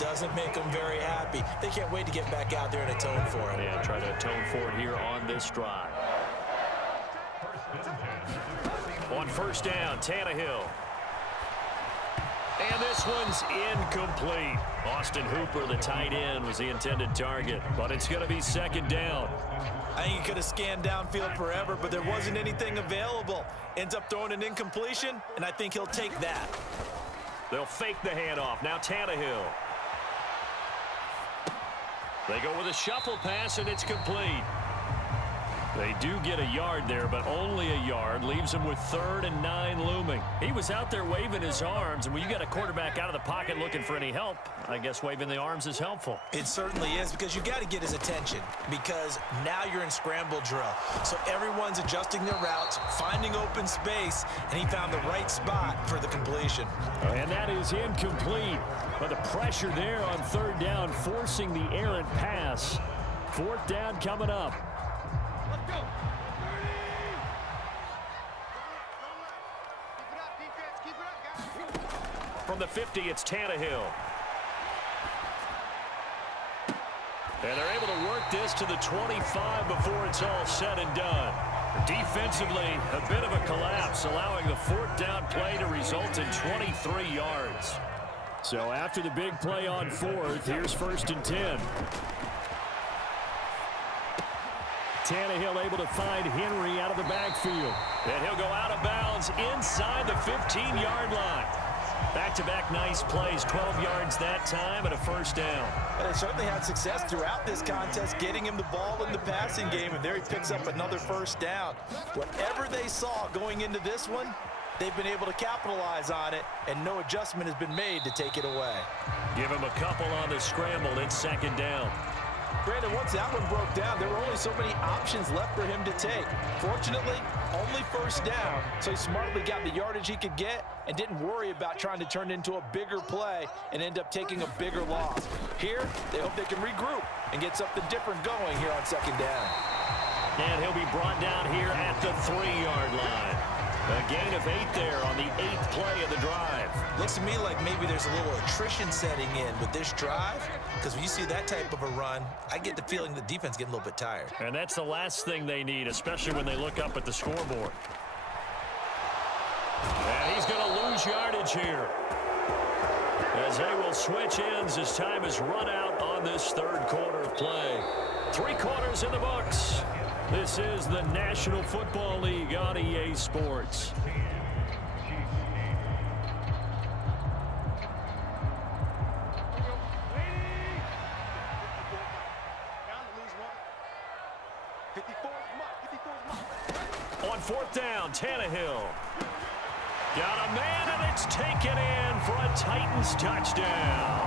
doesn't make them very happy. They can't wait to get back out there and atone for it. Yeah, try to atone for it here on this drive. On first down, Tannehill. And this one's incomplete. Austin Hooper, the tight end, was the intended target, but it's going to be second down. I think he could have scanned downfield forever, but there wasn't anything available. Ends up throwing an incompletion, and I think he'll take that. They'll fake the handoff. Now Tannehill. They go with a shuffle pass, and it's complete. They do get a yard there, but only a yard. Leaves him with 3rd and 9 looming. He was out there waving his arms, and when you got a quarterback out of the pocket looking for any help, I guess waving the arms is helpful. It certainly is, because you got to get his attention, because now you're in scramble drill. So everyone's adjusting their routes, finding open space, and he found the right spot for the completion. And that is incomplete. But the pressure there on 3rd down, forcing the errant pass. 4th down coming up. From the 50, it's Tannehill. And they're able to work this to the 25 before it's all said and done. Defensively, a bit of a collapse, allowing the 4th down play to result in 23 yards. So after the big play on 4th, here's 1st and 10. Tannehill able to find Henry out of the backfield. And he'll go out of bounds inside the 15-yard line. Back-to-back nice plays, 12 yards that time and a 1st down. And they certainly had success throughout this contest, getting him the ball in the passing game, and there he picks up another 1st down. Whatever they saw going into this one, they've been able to capitalize on it, and no adjustment has been made to take it away. Give him a couple on the scramble. It's 2nd down. Brandon, once that one broke down, there were only so many options left for him to take. Fortunately, only 1st down, so he smartly got the yardage he could get and didn't worry about trying to turn it into a bigger play and end up taking a bigger loss. Here, they hope they can regroup and get something different going here on 2nd down. And he'll be brought down here at the 3-yard line. A gain of 8 there on the 8th play of the drive. Looks to me like maybe there's a little attrition setting in with this drive, because when you see that type of a run, I get the feeling the defense getting a little bit tired. And that's the last thing they need, especially when they look up at the scoreboard. And he's going to lose yardage here, as they will switch ends as time is run out on this 3rd quarter of play. 3 quarters in the books. This is the National Football League on EA Sports. On 4th down, Tannehill. Got a man, and it's taken in for a Titans touchdown.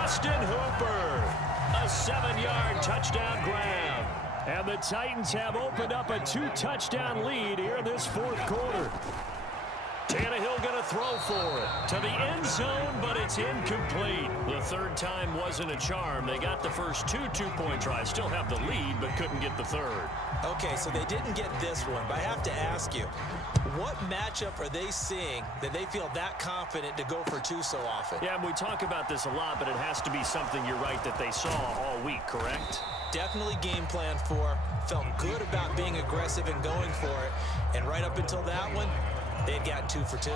Austin Hooper, a 7-yard touchdown grab. And the Titans have opened up a 2-touchdown lead here in this 4th quarter. Tannehill going to throw for it to the end zone, but it's incomplete. The 3rd time wasn't a charm. They got the first 2 two-point tries, still have the lead, but couldn't get the 3rd. Okay, so they didn't get this one, but I have to ask you, what matchup are they seeing that they feel that confident to go for 2 so often? Yeah, and we talk about this a lot, but it has to be something, you're right, that they saw all week, correct? Definitely game plan for, felt good about being aggressive and going for it, and right up until that one, they had gotten 2 for 2.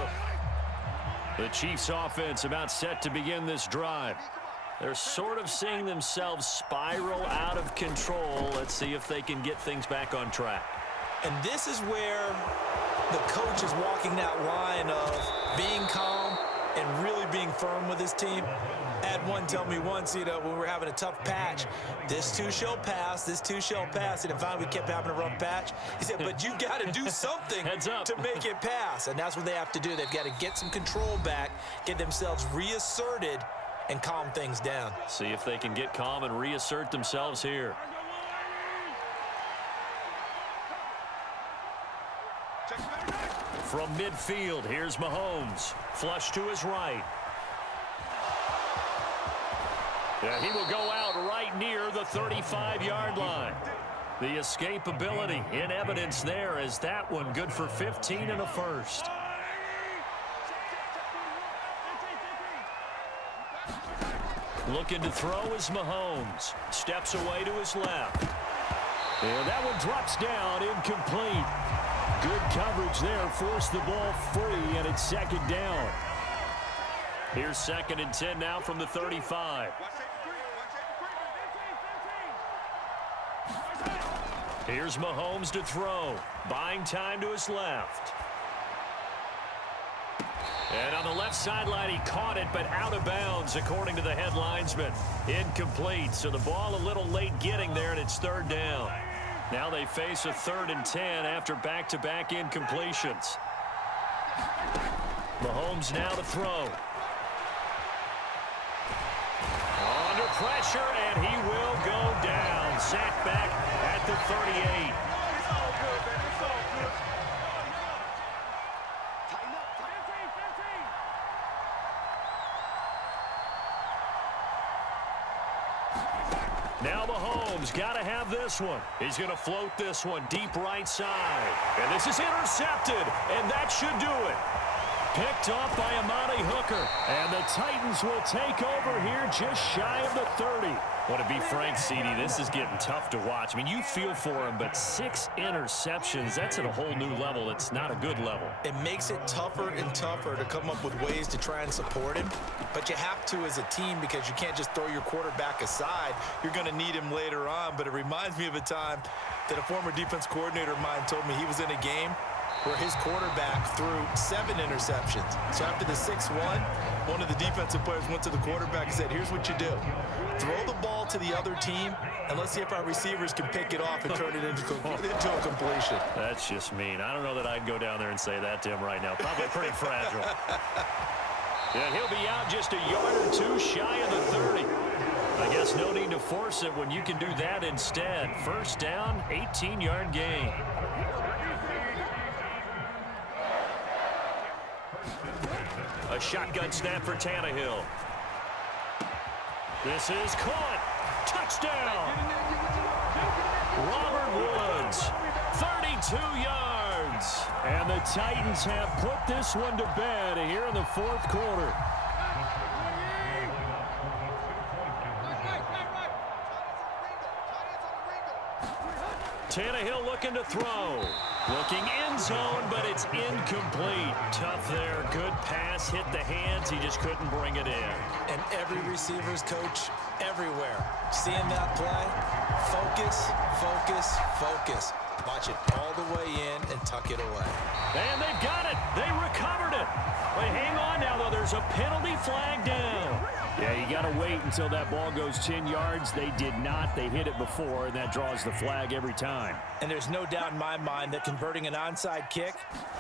The Chiefs offense about set to begin this drive. They're sort of seeing themselves spiral out of control. Let's see if they can get things back on track. And this is where the coach is walking that line of being calm and really being firm with his team. Had one tell me once, when we were having a tough patch, this too shall pass, this too shall pass. And then finally we kept having a rough patch. He said, but you've got to do something to make it pass. And that's what they have to do. They've got to get some control back, get themselves reasserted, and calm things down. See if they can get calm and reassert themselves here. From midfield, here's Mahomes. Flush to his right. Yeah, he will go out right near the 35-yard line. The escapability in evidence there as that one good for 15 and a 1st. Looking to throw is Mahomes. Steps away to his left. And that one drops down, incomplete. Good coverage there, forced the ball free, and it's second down. Here's 2nd and 10 now from the 35. Here's Mahomes to throw. Buying time to his left. And on the left sideline, he caught it, but out of bounds, according to the head linesman. Incomplete, so the ball a little late getting there, and it's 3rd down. Now they face a 3rd and 10 after back-to-back incompletions. Mahomes now to throw. Under pressure, and he will go down. Sacked back at the 38. Now Mahomes got to have this one. He's going to float this one deep right side. And this is intercepted, and that should do it. Picked off by Amani Hooker. And the Titans will take over here just shy of the 30. Well, to be frank, CD, this is getting tough to watch. I mean, you feel for him, but 6 interceptions, that's at a whole new level. It's not a good level. It makes it tougher and tougher to come up with ways to try and support him. But you have to as a team because you can't just throw your quarterback aside. You're going to need him later on. But it reminds me of a time that a former defense coordinator of mine told me he was in a game where his quarterback threw 7 interceptions. So after the 6-1, one of the defensive players went to the quarterback and said, here's what you do. Throw the ball to the other team, and let's see if our receivers can pick it off and turn it into a completion. That's just mean. I don't know that I'd go down there and say that to him right now. Probably pretty fragile. And he'll be out just a yard or two shy of the 30. I guess no need to force it when you can do that instead. 1st down, 18-yard gain. A shotgun snap for Tannehill. This is caught. Touchdown. Robert Woods, 32 yards. And the Titans have put this one to bed here in the 4th quarter. Tannehill looking to throw. Looking end zone, but it's incomplete. Tough there. Good pass. Hit the hands. He just couldn't bring it in. And every receiver's coach everywhere. Seeing that play, focus, focus, focus. Watch it all the way in and tuck it away. And they've got it. They recovered it. But hang on now, though. There's a penalty flag down. Yeah, you got to wait until that ball goes 10 yards. They did not. They hit it before, and that draws the flag every time. And there's no doubt in my mind that converting an onside kick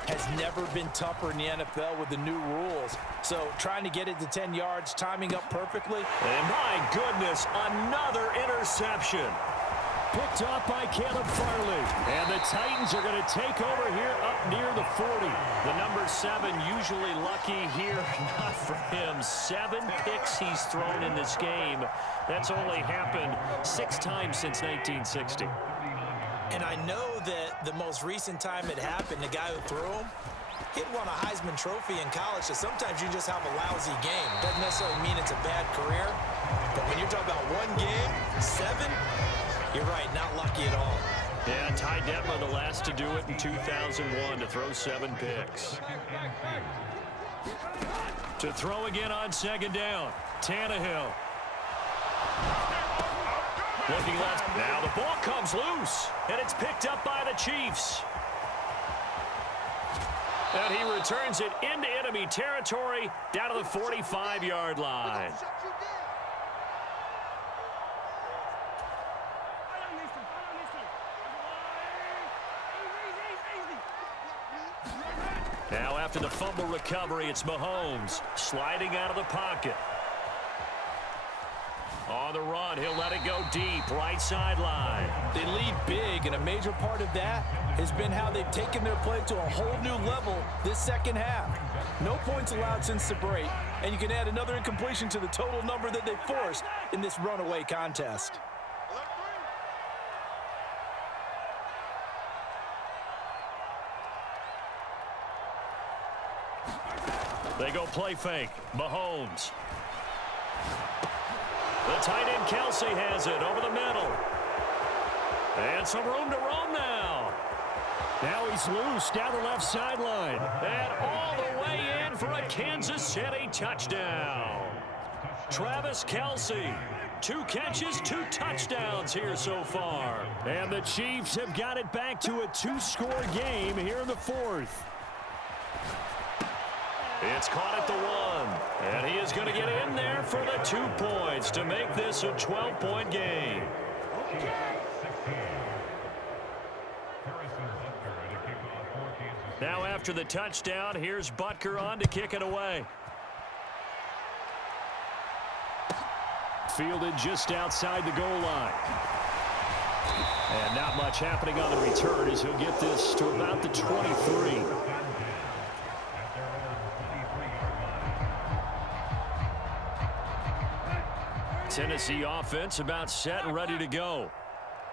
has never been tougher in the NFL with the new rules. So trying to get it to 10 yards, timing up perfectly. And my goodness, another interception. Picked off by Caleb Farley. And the Titans are going to take over here up near the 40. The number 7 usually lucky here. Not for him. 7 picks he's thrown in this game. That's only happened 6 times since 1960. And I know that the most recent time it happened, the guy who threw him, he'd won a Heisman Trophy in college, so sometimes you just have a lousy game. Doesn't necessarily mean it's a bad career, but when you're talking about one game, 7, you're right, not lucky at all. Yeah, Ty Detmer, the last to do it in 2001, to throw 7 picks. To throw again on 2nd down, Tannehill. Looking left. Now the ball comes loose, and it's picked up by the Chiefs. And he returns it into enemy territory down to the 45-yard line. Now after the fumble recovery, it's Mahomes sliding out of the pocket. On the run, he'll let it go deep, right sideline. They lead big, and a major part of that has been how they've taken their play to a whole new level this second half. No points allowed since the break, and you can add another incompletion to the total number that they forced in this runaway contest. They go play fake. Mahomes. tight end Kelsey has it over the middle. And some room to roam now. Now he's loose down the left sideline. And all the way in for a Kansas City touchdown. Travis Kelce, 2 catches, 2 touchdowns here so far. And the Chiefs have got it back to a 2-score game here in the 4th. It's caught at the 1. And he is going to get in there for the 2 points to make this a 12-point game. Now after the touchdown, here's Butker on to kick it away. Fielded just outside the goal line. And not much happening on the return as he'll get this to about the 23. Tennessee offense about set and ready to go.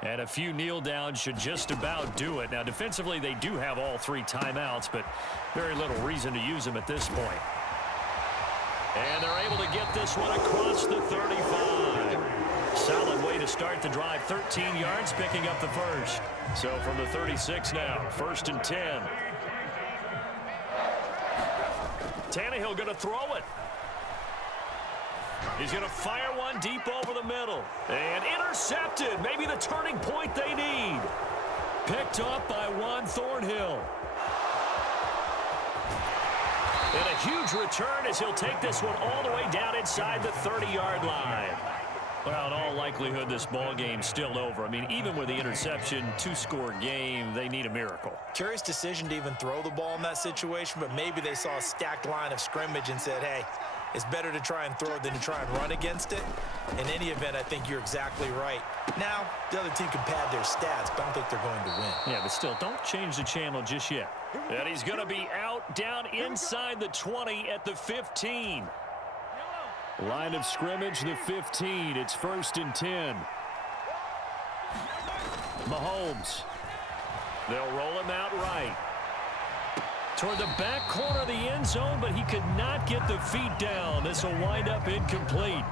And a few kneel downs should just about do it. Now, defensively, they do have all 3 timeouts, but very little reason to use them at this point. And they're able to get this one across the 35. Solid way to start the drive. 13 yards, picking up the first. So from the 36 now, 1st and 10. Tannehill going to throw it. He's going to fire one deep over the middle. And intercepted. Maybe the turning point they need. Picked up by Juan Thornhill. And a huge return as he'll take this one all the way down inside the 30-yard line. Well, in all likelihood, this ball game's still over. I mean, even with the interception, 2-score game, they need a miracle. Curious decision to even throw the ball in that situation, but maybe they saw a stacked line of scrimmage and said, hey, it's better to try and throw than to try and run against it. In any event, I think you're exactly right. Now, the other team can pad their stats, but I don't think they're going to win. Yeah, but still, don't change the channel just yet. And he's going to be out down inside the 20 at the 15. Line of scrimmage, the 15. It's 1st and 10. Mahomes. They'll roll him out right. Toward the back corner of the end zone, but he could not get the feet down. This will wind up incomplete.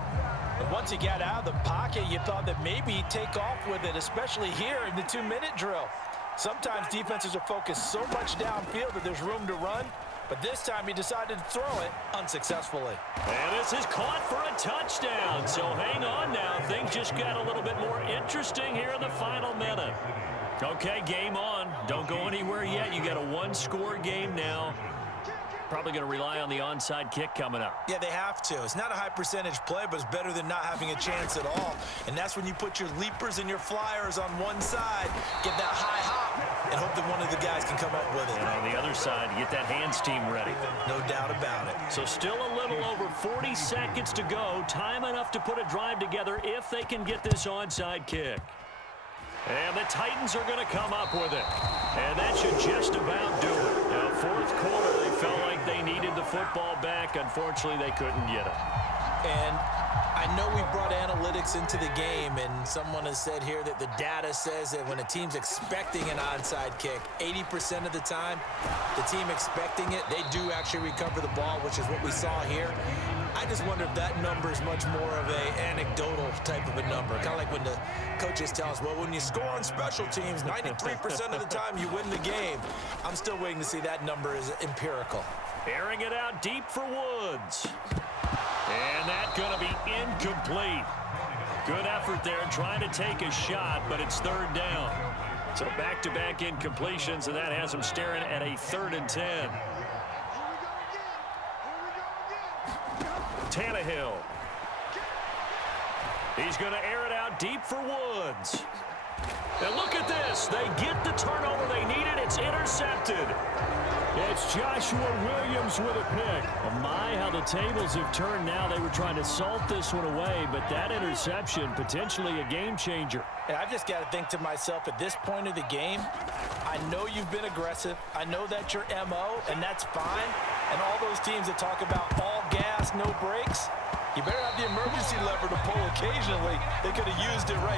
But once he got out of the pocket, you thought that maybe he'd take off with it, especially here in the 2-minute drill. Sometimes defenses are focused so much downfield that there's room to run, but this time he decided to throw it unsuccessfully. And this is caught for a touchdown. So hang on now. Things just got a little bit more interesting here in the final minute. Okay, game on. Don't go anywhere yet. You got a 1-score game now. Probably going to rely on the onside kick coming up. Yeah, they have to. It's not a high percentage play, but it's better than not having a chance at all. And that's when you put your leapers and your flyers on one side, get that high hop, and hope that one of the guys can come up with it. And on the other side, get that hands team ready. No doubt about it. So still a little over 40 seconds to go. Time enough to put a drive together if they can get this onside kick. And the Titans are going to come up with it. And that should just about do it. Now, 4th quarter, they felt like they needed the football back. Unfortunately, they couldn't get it. And I know we brought analytics into the game, and someone has said here that the data says that when a team's expecting an onside kick, 80% of the time, the team expecting it, they do actually recover the ball, which is what we saw here. I just wonder if that number is much more of an anecdotal type of a number. Kind of like when the coaches tell us, well, when you score on special teams, 93% of the time you win the game. I'm still waiting to see that number is empirical. Airing it out deep for Woods. And that's going to be incomplete. Good effort there trying to take a shot, but it's 3rd down. So back-to-back incompletions, and that has them staring at a 3rd and 10. Tannehill. He's going to air it out deep for Woods. And look at this. They get the turnover they needed. It's intercepted. It's Joshua Williams with a pick. Oh my, how the tables have turned now. They were trying to salt this one away, but that interception, potentially a game changer. And I've just got to think to myself, at this point of the game, I know you've been aggressive. I know that's your MO, and that's fine. And all those teams that talk about all gas, no brakes, you better have the emergency lever to pull occasionally. They could have used it right